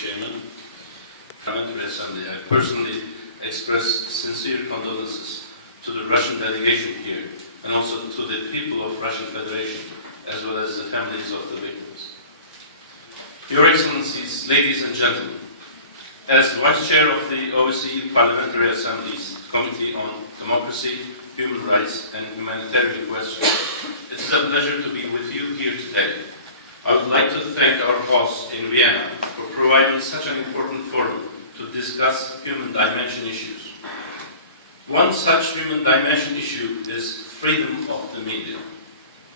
Chairman, Parliamentary Assembly, I personally express sincere condolences to the Russian delegation here and also to the people of Russian Federation, as well as the families of the victims. Your Excellencies, ladies and gentlemen, as Vice Chair of the OSCE Parliamentary Assembly's Committee on Democracy, Human Rights and Humanitarian Questions, it is a pleasure to be with you here today. I would like to thank our hosts in Vienna for providing such an important forum to discuss human dimension issues. One such human dimension issue is freedom of the media.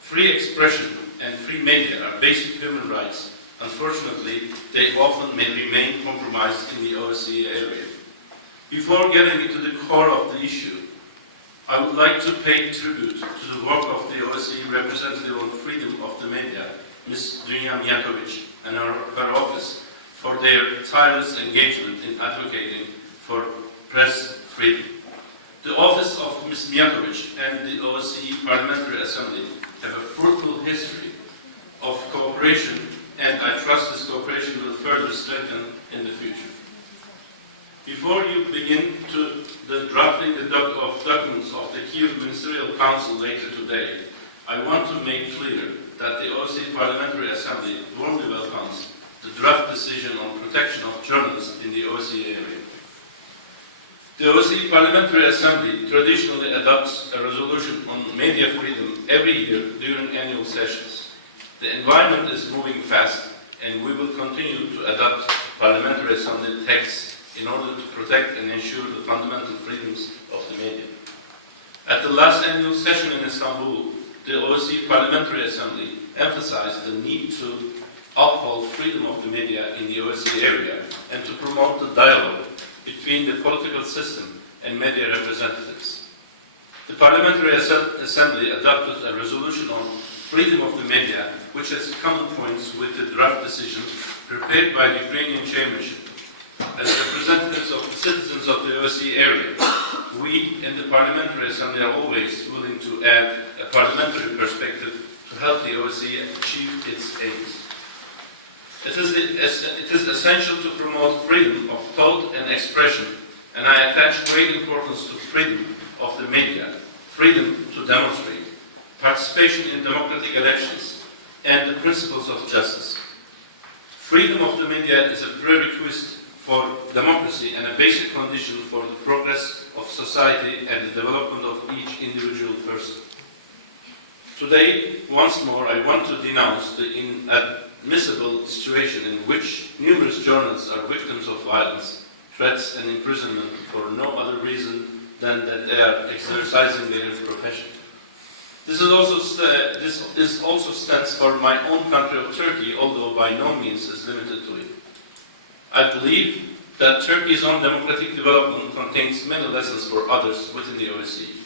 Free expression and free media are basic human rights. Unfortunately, they often may remain compromised in the OSCE area. Before getting into the core of the issue, I would like to pay tribute to the work of the OSCE representative on freedom of the media, Ms. Dunya Mijaković, and her office for their tireless engagement in advocating for press freedom. The office of Ms. Mijaković and the OSCE Parliamentary Assembly have a fruitful history of cooperation, and I trust this cooperation will further strengthen in the future. Before you begin the drafting of documents of the Kyiv Ministerial Council later today, I want to make clear that the OSCE Parliamentary Assembly warmly welcomes the draft decision on protection of journalists in the OSCE area. The OSCE Parliamentary Assembly traditionally adopts a resolution on media freedom every year during annual sessions. The environment is moving fast, and we will continue to adopt Parliamentary Assembly texts in order to protect and ensure the fundamental freedoms of the media. At the last annual session in Istanbul, the OSCE Parliamentary Assembly emphasized the need to uphold freedom of the media in the OSCE area and to promote the dialogue between the political system and media representatives. The Parliamentary Assembly adopted a resolution on freedom of the media, which has common points with the draft decision prepared by the Ukrainian chairmanship. As representatives of the citizens of the OSCE area, we in the Parliamentary Assembly are always willing to add a parliamentary perspective to help the OSCE achieve its aims. It is essential to promote freedom of thought and expression, and I attach great importance to freedom of the media, freedom to demonstrate, participation in democratic elections, and the principles of justice. Freedom of the media is a prerequisite for democracy and a basic condition for the progress of society and the development of each individual person. Today, once more, I want to denounce the inadmissible situation in which numerous journalists are victims of violence, threats and imprisonment for no other reason than that they are exercising their profession. This also stands for my own country of Turkey, although by no means is limited to it. I believe that Turkey's own democratic development contains many lessons for others within the OSCE.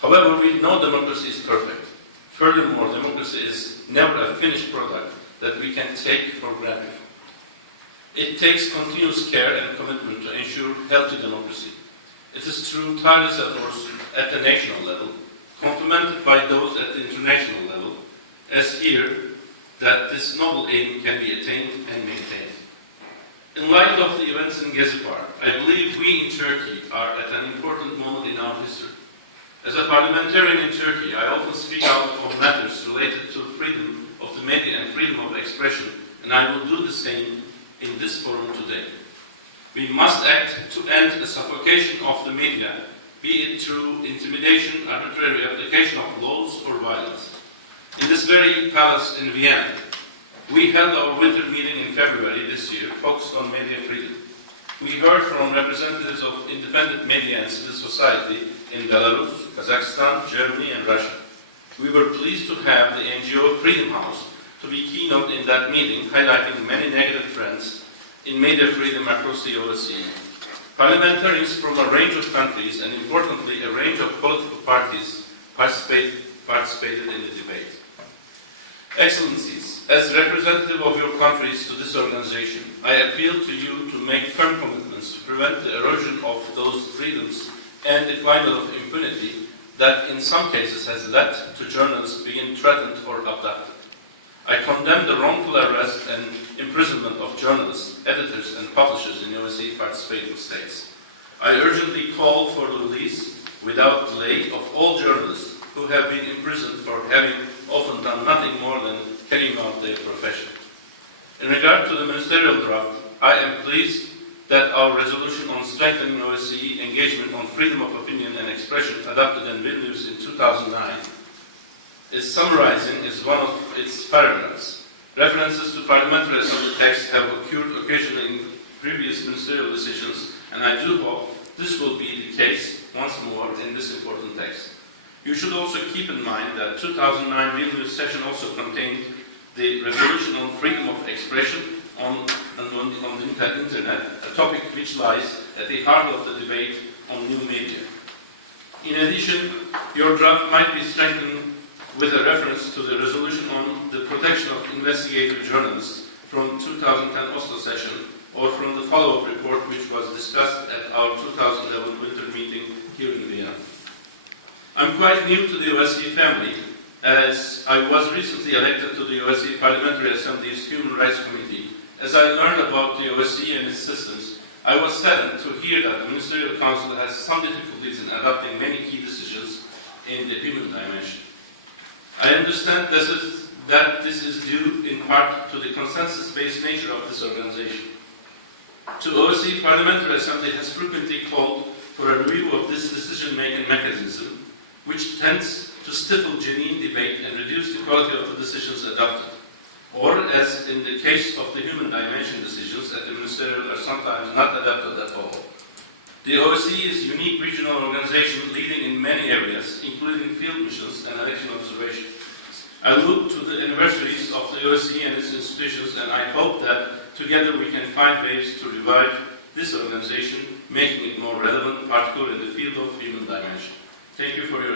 However, we know democracy is perfect. Furthermore, democracy is never a finished product that we can take for granted. It takes continuous care and commitment to ensure healthy democracy. It is through tireless efforts at the national level, complemented by those at the international level, as here, that this noble aim can be attained and maintained. In light of the events in Gezi Park, I believe we in Turkey are at an important moment in our history. As a parliamentarian in Turkey, I often speak out on matters related to freedom of the media and freedom of expression, and I will do the same in this forum today. We must act to end the suffocation of the media, be it through intimidation, arbitrary application of laws, or violence. In this very palace in Vienna, we held our winter meeting in February this year, focused on media freedom. We heard from representatives of independent media and civil society in Belarus, Kazakhstan, Germany, and Russia. We were pleased to have the NGO Freedom House to be keynote in that meeting, highlighting many negative trends in media freedom across the OSCE. Parliamentarians from a range of countries, and importantly, a range of political parties, participated in the debate. Excellencies, as representative of your countries to this organization, I appeal to you to make firm commitments to prevent the erosion of those freedoms and the climate of impunity that in some cases has led to journalists being threatened or abducted. I condemn the wrongful arrest and imprisonment of journalists, editors, and publishers in OSCE participating states. I urgently call for the release, without delay, of all journalists who have been imprisoned for having often done nothing more than carrying out their profession. In regard to the ministerial draft, I am pleased that our resolution on strengthening OSCE engagement on freedom of opinion and expression adopted in Vilnius in 2009 is summarizing as one of its paragraphs. References to parliamentary assembly texts have occurred occasionally in previous ministerial decisions, and I do hope this will be the case once more in this important text. You should also keep in mind that 2009 Vilnius session also contained the resolution on freedom of expression on the internet, a topic which lies at the heart of the debate on new media. In addition, your draft might be strengthened with a reference to the resolution on the protection of investigative journalists from 2010 Oslo session, or from the follow-up report which was discussed at our 2011 winter meeting here in Vienna. I'm quite new to the OSCE family, as I was recently elected to the OSCE Parliamentary Assembly's Human Rights Committee. As I learned about the OSCE and its systems, I was saddened to hear that the Ministerial Council has some difficulties in adopting many key decisions in the human dimension. I understand that this is due in part to the consensus-based nature of this organization. The OSCE Parliamentary Assembly has frequently called for a review of this decision-making mechanism, which tends to stifle genuine debate and reduce the quality of the decisions adopted, or, as in the case of the human dimension decisions at the ministerial, are sometimes not adopted at all. The OSCE is a unique regional organization leading in many areas, including field missions and election observation. I look to the anniversaries of the OSCE and its institutions, and I hope that together we can find ways to revive this organization, making it more relevant, particularly in the field of human dimension. Thank you for your